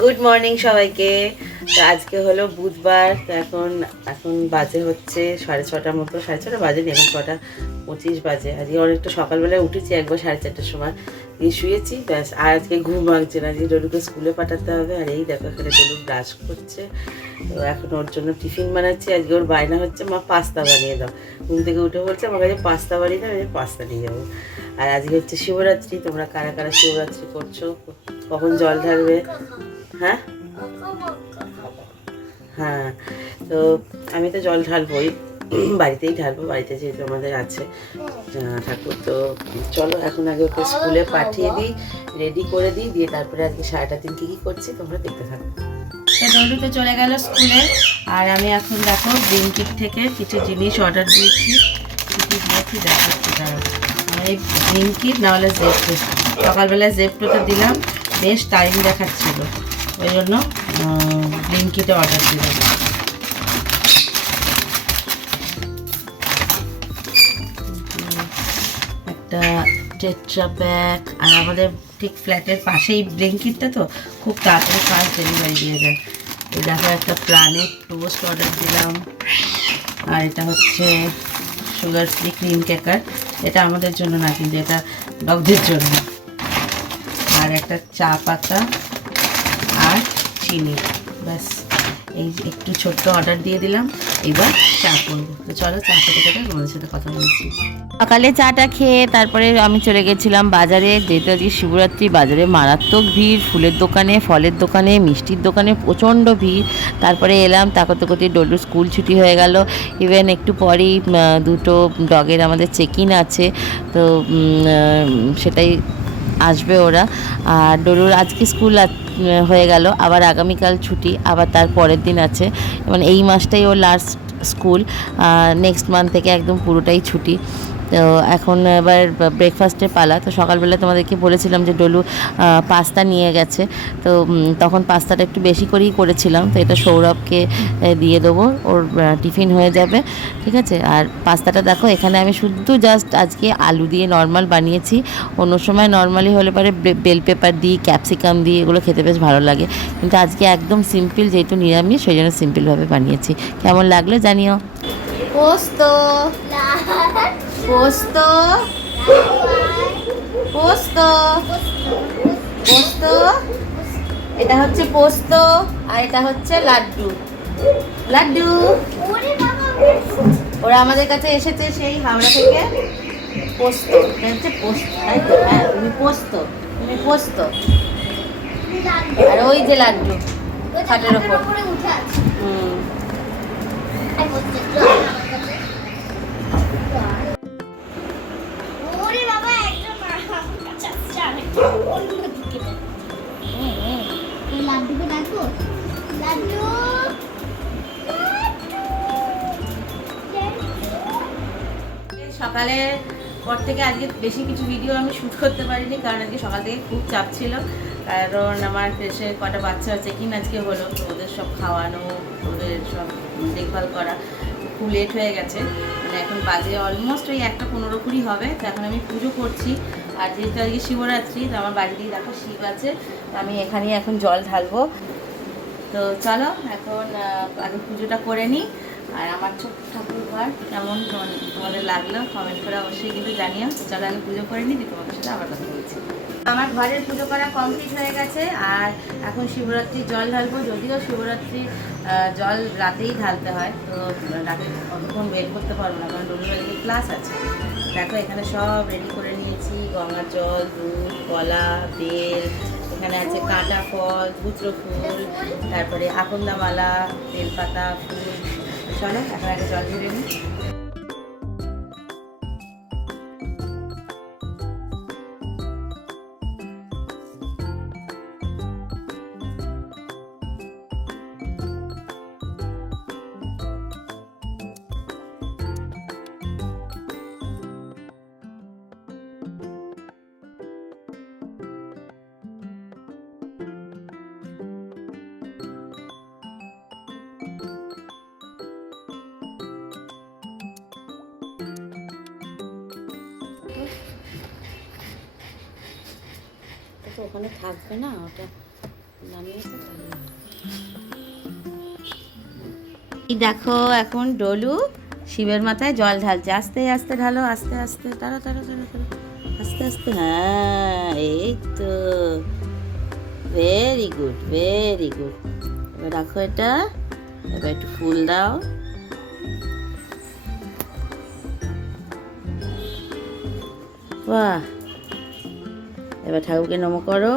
Good morning সবাইকে। তো আজকে হলো বুধবার তো এখন এখন বাজে হচ্ছে সাড়ে ছটার মতো সাড়ে ছটা বাজে নি, এখন ছটা পঁচিশ বাজে। আজকে অনেকটা সকালবেলায় উঠেছি একবার সাড়ে চারটার সময়। দিয়ে শুয়েছি ব্যাস আর আজকে ঘুম ভাঙছে না আজকে ডলুকে স্কুলে পাঠাতে হবে আর এই দেখো এখানে ডলু ব্রাশ করছে। তো এখন ওর জন্য টিফিন বানাচ্ছি আজকে ওর বায়না হচ্ছে মা পাস্তা বানিয়ে দাও। ঘুম থেকে উঠে বলছে আমার কাছে পাস্তা বানিয়ে দাও আমি পাস্তা নিয়ে যাব। আর আজকে হচ্ছে শিবরাত্রি তোমরা কারা কারা শিবরাত্রি করছ? কখন জল ঢালবে? হ্যাঁ? হ্যাঁ তো আমি তো জল ঢালবোই, বাড়িতেই ঢালবো, বাড়িতে যেহেতু আমাদের আছে ঠাকুর, তো চলো এখন আগে ওকে স্কুলে পাঠিয়ে দিই রেডি করে দিই, দিয়ে তারপরে আজকে সারাটা দিন কী কী করছি তোমরা দেখতে থাকো। ডলু তো চলে গেল স্কুলে, আর আমি এখন দেখো ব্লিঙ্কিট থেকে কিছু জিনিস অর্ডার দিয়েছি, কী কী দিয়েছি দেখাচ্ছি দাঁড়াও আমার নাহলে জেপটো সকালবেলা জেপটোতে দিলাম, বেশ টাইম দেখাচ্ছিল। ওই জন্য ব্লিঙ্কিটে অর্ডার দিলাম একটা টেট্রা প্যাক, আর আমাদের ঠিক ফ্ল্যাটের পাশেই ব্লিঙ্কিটটা তো, খুব তাড়াতাড়ি ফাস্ট ডেলিভারি দিয়ে যায় এই দেখো, একটা প্লানেট টোস্ট অর্ডার দিলাম। আর এটা হচ্ছে সুগার ফ্রি ক্রিম কেকার এটা আমাদের জন্য না, কিন্তু এটা ডগদের জন্য। আর একটা চা পাতা। চিনি। ব্যাস, এই একটু ছোট্ট অর্ডার দিয়ে দিলাম, এবার চা করব। তো চলো চা খেতে খেতে তোমাদের সাথে কথা বলছি। সকালে চাটা খেয়ে তারপরে আমি চলে গেছিলাম বাজারে, যেহেতু আজকে শিবরাত্রি, বাজারে মারাত্মক ভিড়, ফুলের দোকানে, ফলের দোকানে, মিষ্টির দোকানে প্রচণ্ড ভিড়। তারপরে এলাম তাকতে করতে ডলুর স্কুল ছুটি হয়ে গেল। ইভেন একটু পরেই দুটো ডগের আমাদের চেক ইন আছে। তো সেটাই আসবে ওরা। আর ডলুর আজকে স্কুল হয়ে গেল, আবার আগামীকাল ছুটি, আবার তার পরের দিন আছে। মানে এই মাসটাই ও লাস্ট স্কুল নেক্সট মান্থ থেকে একদম পুরোটাই ছুটি। তো এখন এবার ব্রেকফাস্টের পালা। তো সকালবেলা তোমাদেরকে বলেছিলাম যে ডলু পাস্তা নিয়ে গেছে। তো তখন পাস্তাটা একটু বেশি করেই করেছিলাম। তো এটা সৌরভকে দিয়ে দেবো। ওর টিফিন হয়ে যাবে। ঠিক আছে? আর পাস্তাটা দেখো, এখানে আমি শুধু জাস্ট আজকে আলু দিয়ে নর্মাল বানিয়েছি। অন্য সময় নর্মালি হলে পরে বেল পেপার দিই ক্যাপসিকাম দিই, এগুলো খেতে বেশ ভালো লাগে। কিন্তু আজকে একদম সিম্পল যেহেতু নিরামিষ, সেই জন্য সিম্পলভাবে বানিয়েছি। কেমন লাগল জানিও। পোস্ত। পোস্ত। পোস্ত। পোস্ত। এটা হচ্ছে পোস্ত আর এটা হচ্ছে লাড্ডু। লাড্ডু। ওরা আমাদের কাছে এসেছে সেই হাওড়া থেকে পোস্ত। এটা হচ্ছে পোস্ত তাই তো? হ্যাঁ তুমি পোস্ত তুমি পোস্ত। আর ওই যে লাড্ডু খাটের ওপর। হুম। সকালে পর থেকে আজকে বেশি কিছু ভিডিও আমি শ্যুট করতে পারিনি, কারণ আজকে সকাল থেকে খুব চাপ ছিল। কারণ আমার দেশে কটা বাচ্চা আছে কিন আজকে হলো ওদের সব খাওয়ানো, ওদের সব দেখভাল করা খুব লেট হয়ে গেছে। মানে এখন বাজে অলমোস্ট ওই একটা পনেরো কুড়ি হবে, তো এখন আমি পুজো করছি। আর যেহেতু আজকে শিবরাত্রি, তো আমার বাড়িতেই দেখো শিব আছে আমি এখানেই এখন জল ঢালবো। তো চলো, এখন আগে পুজোটা করে নিই। আর আমার ছোট্ট ঠাকুর ঘর, কেমন তোমাদের লাগল? কমেন্ট করে অবশ্যই কিন্তু জানিও। চলো আগে পুজো করে নিই, তোমাদের সাথে আবার কথা বলছি। আমার ঘরের পুজো করা কমপ্লিট হয়ে গেছে, আর এখন শিবরাত্রি জল ঢালবো, যদিও শিবরাত্রি জল রাতেই ঢালতে হয়, তো রাতে অতক্ষণ বের করতে পারব না, কারণ রবিবারে ক্লাস আছে। দেখো, এখানে সব রেডি করে নিয়েছি, গঙ্গার জল, দুধ, কলা, বেল, এখানে আছে কাঁটা ফল গুচরো ফুল, তারপরে আকন্দামালা তেলপাতা ফুল, চলো, এখন একটা জল ঢেলে নিই। তো ওখানে থাকবে না, ওটা দেখো এখন ডলু শিবের মাথায় জল ঢালছে। আস্তে আস্তে ঢালো, আস্তে আস্তে তাড়ো তাড়ো তাড়ো তাড়ো আস্তে আস্তে। হ্যাঁ এই তো। ভেরি গুড ভেরি গুড এবার রাখো এটা, এবার একটু ফুল দাও। বাহ এবার ঠাকুরকে নম করো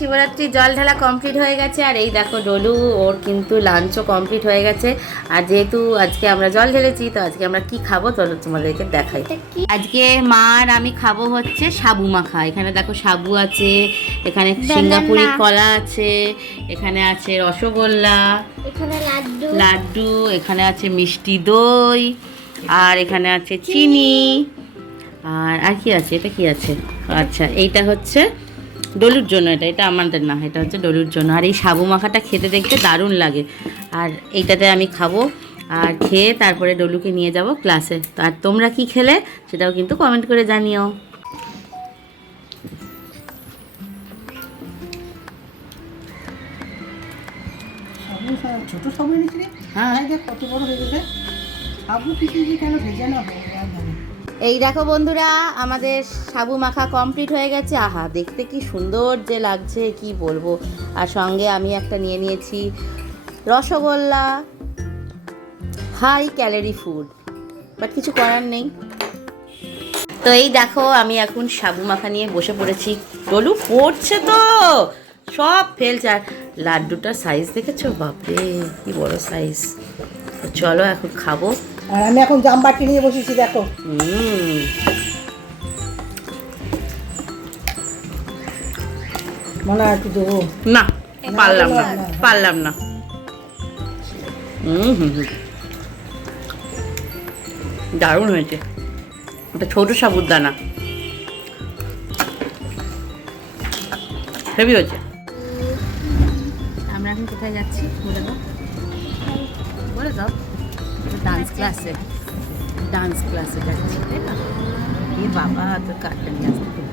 শিবরাত্রি জল ঢালা কমপ্লিট হয়ে গেছে। আর এই দেখো ডলু ওর কিন্তু লাঞ্চও কমপ্লিট হয়ে গেছে। আর যেহেতু আজকে আমরা জল ঢেলেছি তো আজকে আমরা কি খাব চলো তোমাদেরকে দেখাই। আজকে মা আর আমি খাব হচ্ছে সাবু মাখা। এখানে দেখো সাবু আছে এখানে. সিঙ্গাপুরি কলা আছে এখানে আছে রসগোল্লা এখানে লাড্ডু। লাড্ডু এখানে আছে মিষ্টি দই আর এখানে আছে চিনি। আর আর কি আছে? এটা কি আছে? আচ্ছা এইটা হচ্ছে ডলুর জন্য এটা এটা আমাদের না, এটা হচ্ছে ডলুর জন্য। আর এই সাবু মাখাটা খেতে দেখতে দারুণ লাগে। আর এইটাতে আমি খাব। আর খেয়ে তারপরে ডলুকে নিয়ে যাব ক্লাসে। আর তোমরা কি খেলে সেটাও কিন্তু কমেন্ট করে জানিও। ছোট হ্যাঁ হ্যাঁ কত বড় হয়ে গেছে। সাবু কিছু কেন ভেজে না। এই দেখো বন্ধুরা, আমাদের সাবু মাখা কমপ্লিট হয়ে গেছে। আহা, দেখতে কি সুন্দর যে লাগছে, কি বলব। আর সঙ্গে আমি একটা নিয়ে নিয়েছি rasgulla high calorie food but কিছু করার নেই। তো এই দেখো, আমি এখন সাবু মাখা নিয়ে বসে পড়েছি। ডলু পড়ছে তো। সব ফেলছে। আর লাড্ডুটার সাইজ দেখেছ? বাপরে, কি বড় সাইজ চলো, এখন খাব। আর আমি এখন জামবাটি নিয়ে বসেছি দেখো। মনে হয় একটু দেবো। না পারলাম না পারলাম না। হুম হুম হুম। দারুণ হয়েছে। ওটা ছোট সাবুদানা হেভি হয়েছে। আমরা এখন কোথায় যাচ্ছি? বলে দাও। বলে দাও। ডান্স ক্লাসে ডান্স ক্লাসে যাচ্ছি তাই না এ বাবা তোর কার্ডটা নিয়ে আসতে খুব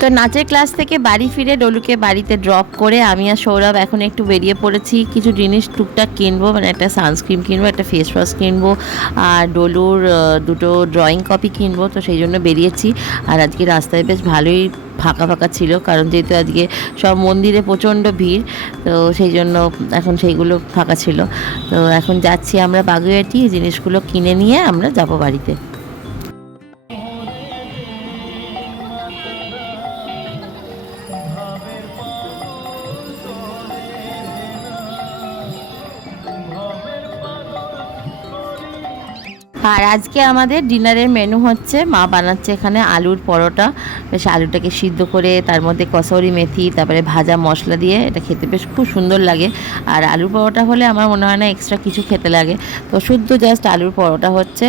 তো নাচের ক্লাস থেকে বাড়ি ফিরে ডলুকে বাড়িতে ড্রপ করে আমি আর সৌরভ এখন একটু বেরিয়ে পড়েছি। কিছু জিনিস টুকটাক কিনবো মানে একটা সানস্ক্রিন কিনবো, একটা ফেস ওয়াশ কিনবো, আর ডলুর দুটো ড্রয়িং কপি কিনবো, তো সেই জন্য বেরিয়েছি। আর আজকে রাস্তায় বেশ ভালোই ফাঁকা ফাঁকা ছিল, কারণ যেহেতু আজকে সব মন্দিরে প্রচণ্ড ভিড়, তো সেই জন্য এখন সেইগুলো ফাঁকা ছিল। তো এখন যাচ্ছি আমরা বাগুয়াটি জিনিসগুলো কিনে নিয়ে আমরা যাব বাড়িতে। আর আজকে আমাদের ডিনারের মেনু হচ্ছে, মা বানাচ্ছে এখানে আলুর পরোটা। বেশ আলুটাকে সিদ্ধ করে তার মধ্যে কসৌরি মেথি, তারপরে ভাজা মশলা দিয়ে এটা খেতে বেশ খুব সুন্দর লাগে। আর আলুর পরোটা হলে আমার মনে হয় না এক্সট্রা কিছু খেতে লাগে। তো শুদ্ধ জাস্ট আলুর পরোটা হচ্ছে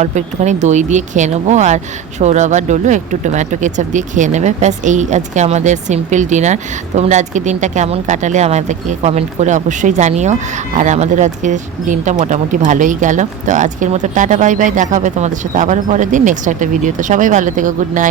অল্প একটুখানি দই দিয়ে খেয়ে নেব আর সৌরভ আর ডলু একটু টমেটো কেচাপ দিয়ে খেয়ে নেবে। ব্যাস, এই আজকে আমাদের সিম্পল ডিনার তোমরা আজকে দিনটা কেমন কাটালে আমাদেরকে কমেন্ট করে অবশ্যই জানিও। আর আমাদের আজকে দিনটা মোটামুটি ভালোই গেল। তো আজকের মতো টাটা, বাই বাই, দেখা হবে তোমাদের সাথে আবারও পরের দিন নেক্সট একটা ভিডিওতে সবাই ভালো থেকো গুড নাইট